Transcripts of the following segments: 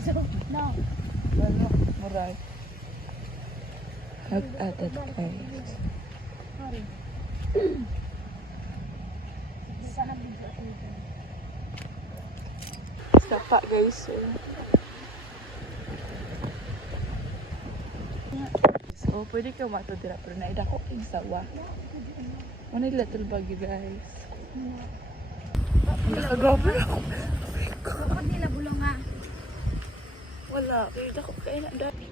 No. Ano? Muray. Hag-atat guys. Sorry. Sapa guys. So, pwede ka matodira pero naidako king sawa. Ano yung little bagyo guys? Nakagawa ako. Bakit nila bulong nga? Wala. Kaya dako kayo na dati.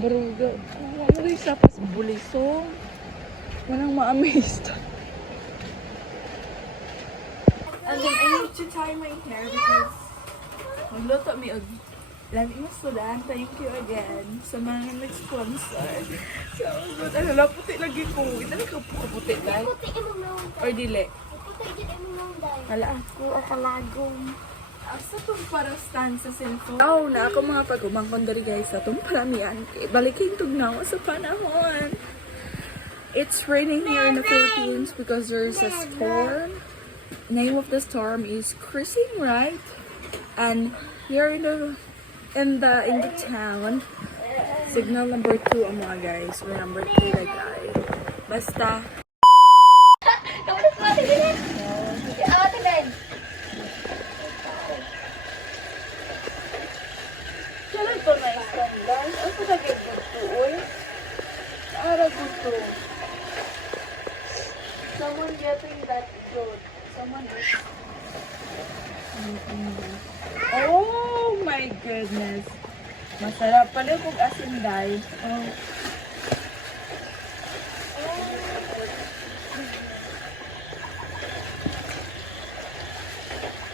Baruga. Ano rin sa pas bulisong. Walang ma-amazed. And then I need to tie my hair because magluto mi og lami mo sudan. Thank you again sa mga nag-sponsor. So good. Ano lang, puti lagi ko. Ito na kaputi dahil. Puti mo lang. Or dili. Puti mo lang dahil. Hala ako, akalagong. Asa itong parang stand sa cellphone? Oh, na ako mga pag-umangkon dari guys sa itong paramihan. Balikin tugnaw sa panahon. It's raining here in the Philippines because there's a storm. Name of the storm is Chrising, right? And here in the town, signal number 2 ang mga guys. Or number 3 like I. Basta. Kamulit mo natin din. Ate Ben. Kailan ito na isang guys? Ano sa lagay dito, uy? Ara dito. Someone getting that clothes. Someone is... Oh my goodness. Masarap. Palipog asin dahil. Oh.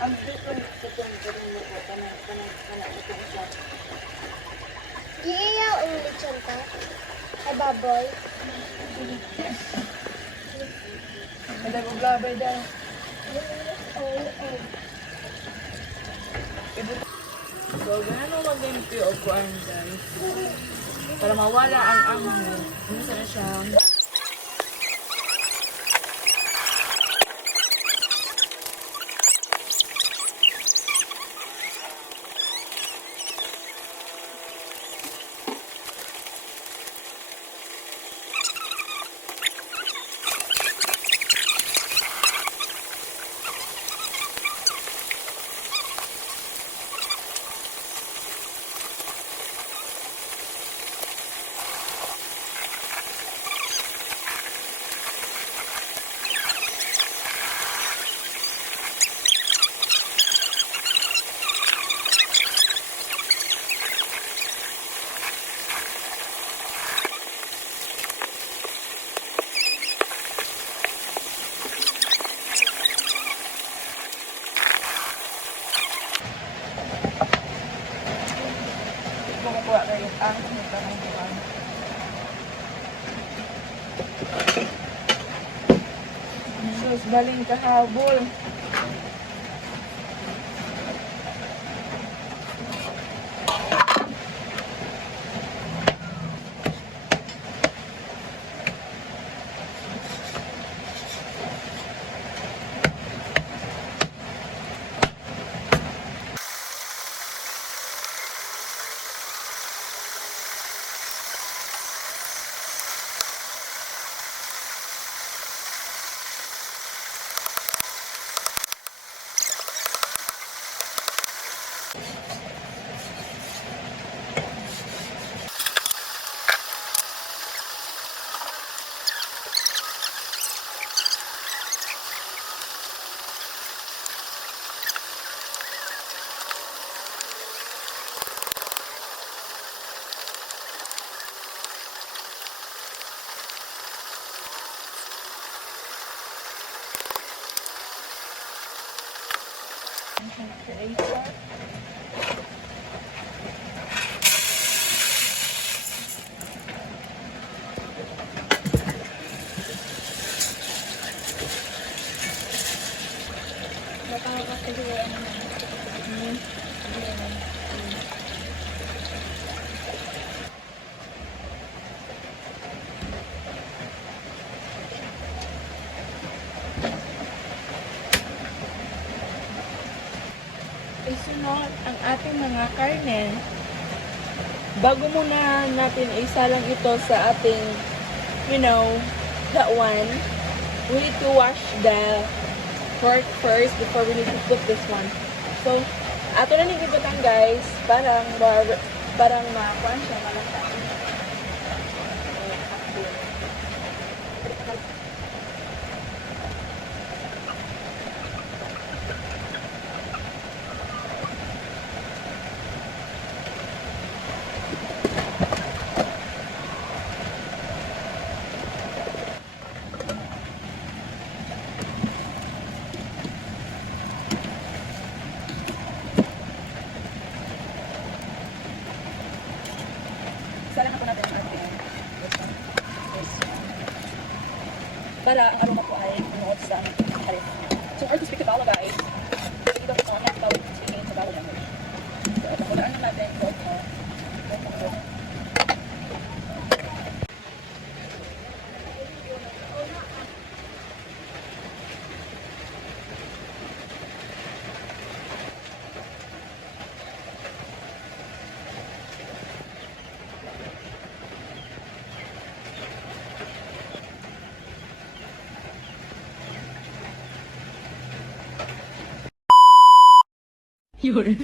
Ang dito nito kung gano'n mo po. Iya ang lechon ka? Ay baboy. Kada ko gabay dahil. So, ganun mag-ganito yung upuan guys. Para mawala ang anghel. Ano sana siya? Kukuha kayo ang tanong buwan. Sus, baling kahabol. isunod ang ating mga karne. Bago muna natin isalang ito sa ating, that one, we need to wash the pork first before we need to put this one. So, ato na ning igutan guys, parang makuan siya, malasa. Salang ako natin ang ating para ang aroma po ay bunuot sa karin. So, or to speak to Bala guys, dito ko na tawag speaking sa Bala language. So, ito kulaan na natin ito. Yun.